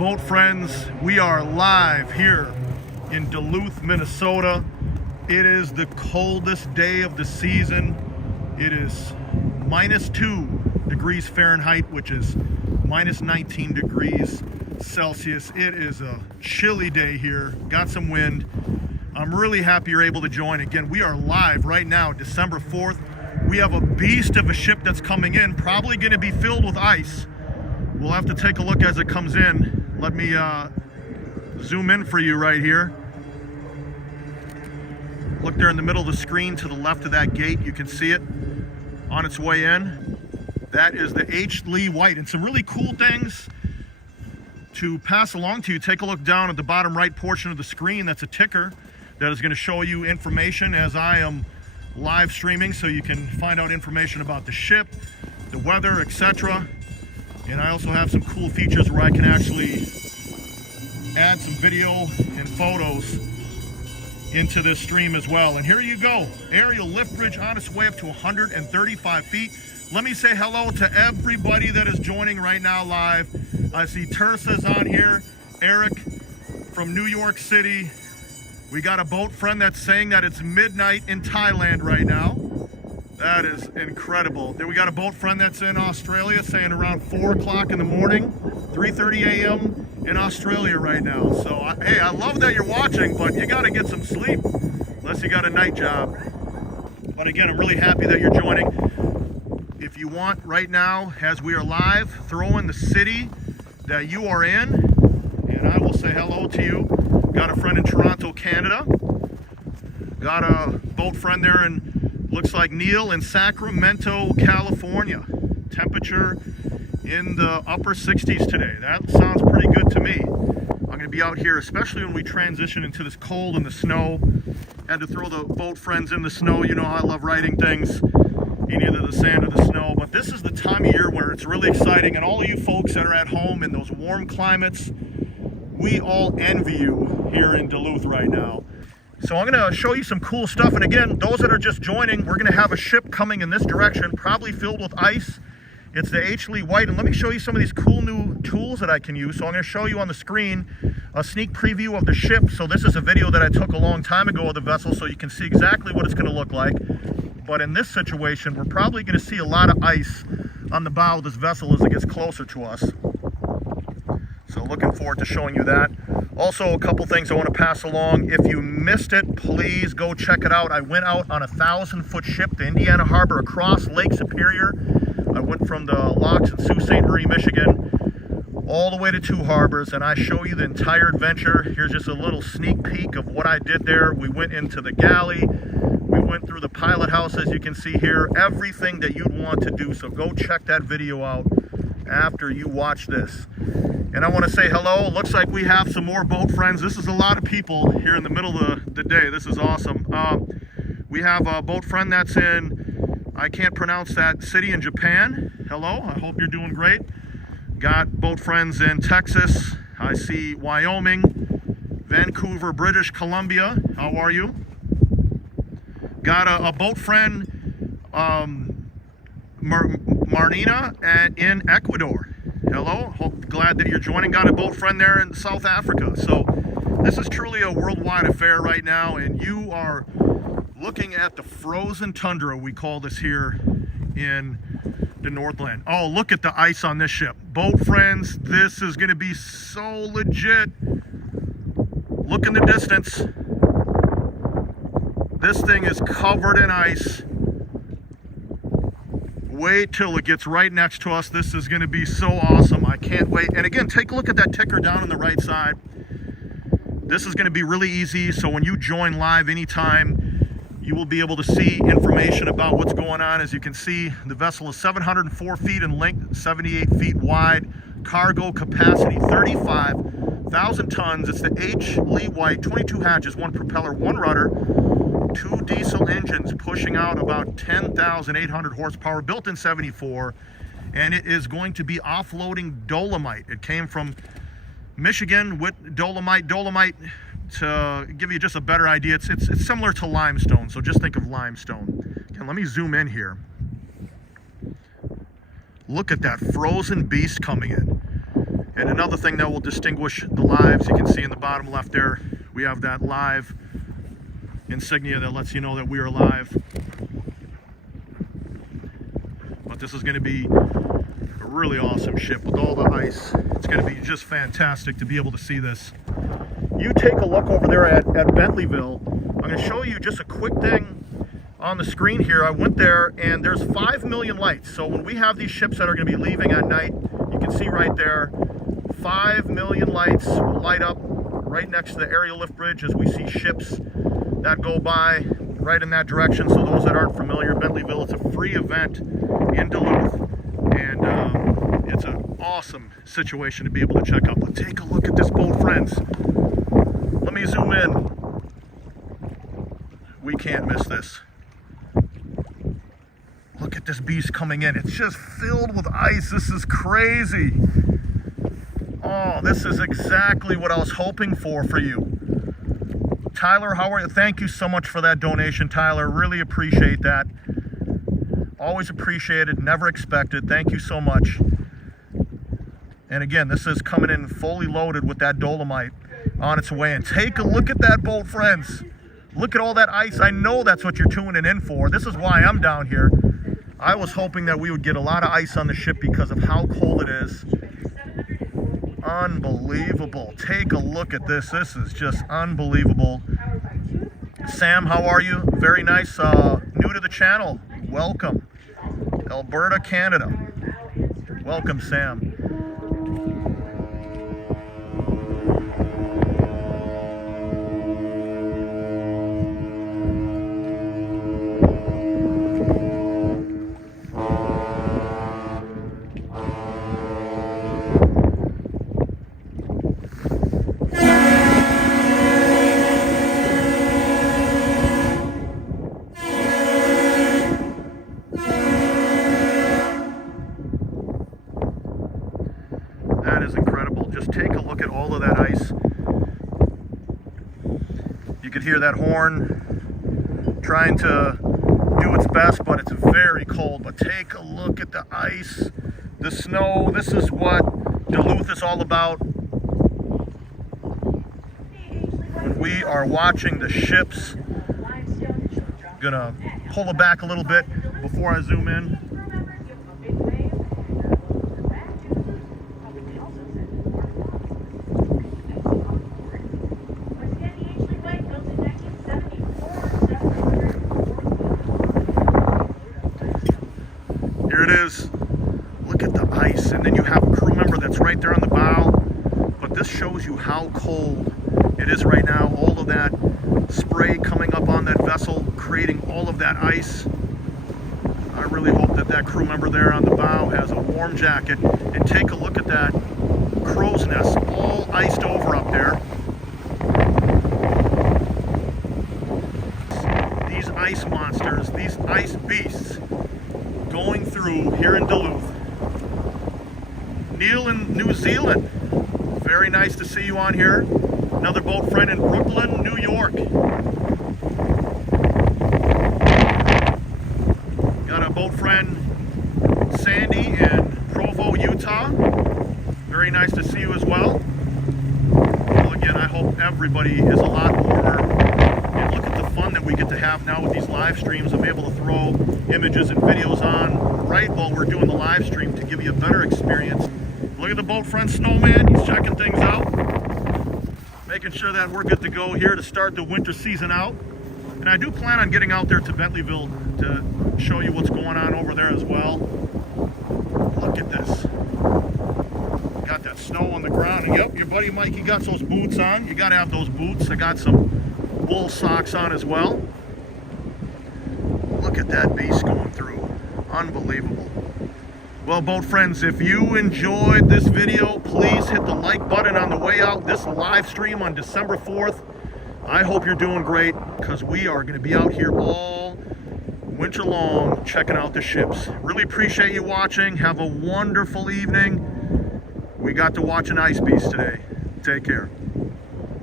boat friends, we are live here in Duluth, Minnesota. It is the coldest day of the season. It is -2 degrees Fahrenheit, which is -19 degrees Celsius. It is a chilly day here, got some wind. I'm really happy you're able to join. Again, we are live right now, December 4th. We have a beast of a ship that's coming in, probably going to be filled with ice. We'll have to take a look as it comes in. Let me zoom in for you right here. Look there in the middle of the screen to the left of that gate. You can see it on its way in. That is the H. Lee White. And some really cool things to pass along to you. Take a look down at the bottom right portion of the screen. That's a ticker that is going to show you information as I am live streaming, so you can find out information about the ship, the weather, etc. And I also have some cool features where I can actually add some video and photos into this stream as well. And here you go, aerial lift bridge on its way up to 135 feet. Let me say hello to everybody that is joining right now live. I see Tersa's on here, Eric from New York City. We got a boat friend that's saying that it's midnight in Thailand right now. That is incredible. Then we got a boat friend that's in Australia saying around 4 o'clock in the morning, 3:30 a.m. in Australia right now. So, hey, I love that you're watching, but you got to get some sleep unless you got a night job. But again, I'm really happy that you're joining. If you want right now, as we are live, throw in the city that you are in, and I will say hello to you. Got a friend in Toronto, Canada. Got a boat friend there in, looks like Neil in Sacramento, California. Temperature in the upper 60s today. That sounds pretty good to me. I'm going to be out here, especially when we transition into this cold and the snow. Had to throw the boat friends in the snow. You know I love riding things in either the sand or the snow. But this is the time of year where it's really exciting. And all of you folks that are at home in those warm climates, we all envy you here in Duluth right now. So I'm going to show you some cool stuff. And again, those that are just joining, we're going to have a ship coming in this direction, probably filled with ice. It's the H. Lee White. And let me show you some of these cool new tools that I can use. So I'm going to show you on the screen a sneak preview of the ship. So this is a video that I took a long time ago of the vessel, so you can see exactly what it's going to look like. But in this situation, we're probably going to see a lot of ice on the bow of this vessel as it gets closer to us. So looking forward to showing you that. Also, a couple things I want to pass along. If you missed it, please go check it out. I went out on a 1,000-foot ship to Indiana Harbor across Lake Superior. I went from the locks in Sault Ste. Marie, Michigan, all the way to 2 harbors, and I show you the entire adventure. Here's just a little sneak peek of what I did there. We went into the galley. We went through the pilot house, as you can see here. Everything that you'd want to do. So go check that video out after you watch this. And I want to say hello. Looks like we have some more boat friends. This is a lot of people here in the middle of the day. This is awesome. We have a boat friend that's in, I can't pronounce that city, in Japan. Hello, I hope you're doing great. Got boat friends in Texas. I see Wyoming, Vancouver, British Columbia. How are you? Got a boat friend, Marina in Ecuador. Hello, glad that you're joining. Got a boat friend there in South Africa. So this is truly a worldwide affair right now, and you are looking at the frozen tundra, we call this here in the Northland. Oh, look at the ice on this ship. Boat friends, this is going to be so legit. Look in the distance. This thing is covered in ice. Wait till it gets right next to us. This is going to be so awesome. I can't wait. And again, take a look at that ticker down on the right side. This is going to be really easy. So when you join live anytime, you will be able to see information about what's going on. As you can see, the vessel is 704 feet in length, 78 feet wide. Cargo capacity 35,000 tons. It's the H. Lee White, 22 hatches, 1 propeller, 1 rudder, 2 diesel engines pushing out about 10,800 horsepower, built in 74, and it is going to be offloading dolomite. It came from Michigan with dolomite. Dolomite, to give you just a better idea, it's similar to limestone, so just think of limestone. Okay, let me zoom in here. Look at that frozen beast coming in. And another thing that will distinguish the lives, you can see in the bottom left there, we have that live insignia that lets you know that we are live. But this is going to be a really awesome ship with all the ice. It's going to be just fantastic to be able to see this. You take a look over there at Bentleyville. I'm going to show you just a quick thing on the screen here. I went there and there's 5 million lights. So when we have these ships that are going to be leaving at night, you can see right there, 5 million lights will light up right next to the aerial lift bridge as we see ships that go by right in that direction. So those that aren't familiar, Bentleyville, it's a free event in Duluth, and it's an awesome situation to be able to check out. But take a look at this boat, friends. Let me zoom in. We can't miss this. Look at this beast coming in. It's just filled with ice. This is crazy. Oh, this is exactly what I was hoping for you. Tyler, how are you? Thank you so much for that donation, Tyler. Really appreciate that. Always appreciated, never expected. Thank you so much. And again, this is coming in fully loaded with that dolomite on its way. And take a look at that boat, friends. Look at all that ice. I know that's what you're tuning in for. This is why I'm down here. I was hoping that we would get a lot of ice on the ship because of how cold it is. Unbelievable. Take a look at this. This is just unbelievable. Sam, how are you? Very nice. New to the channel. Welcome. Alberta, Canada. Welcome, Sam. That is incredible. Just take a look at all of that ice. You could hear that horn trying to do its best, but it's very cold. But take a look at the ice, the snow. This is what Duluth is all about. When we are watching the ships, gonna pull it back a little bit before I zoom in. Here it is. Look at the ice, and then you have a crew member that's right there on the bow. But this shows you how cold it is right now. All of that spray coming up on that vessel, creating all of that ice. I really hope that that crew member there on the bow has a warm jacket. And take a look at that crow's nest, all iced over up there. These ice monsters, these ice beasts, going through here in Duluth. Neil in New Zealand, very nice to see you on here. Another boat friend in Brooklyn, New York. Got a boat friend, Sandy, in Provo, Utah. Very nice to see you as well. Well, again, I hope everybody is a lot warmer. And look at the fun that we get to have now with these live streams. I'm able to throw images and videos on right while we're doing the live stream to give you a better experience. Look at the boat friend Snowman. He's checking things out, making sure that we're good to go here to start the winter season out. And I do plan on getting out there to Bentleyville to show you what's going on over there as well. Look at this. Got that snow on the ground. And yep, your buddy Mikey got those boots on. You got to have those boots. I got some wool socks on as well. Look at that beast going through. Unbelievable. Well, boat friends, if you enjoyed this video, please hit the like button on the way out. This live stream on December 4th. I hope you're doing great, because we are going to be out here all winter long checking out the ships. Really appreciate you watching. Have a wonderful evening. We got to watch an ice beast today. Take care.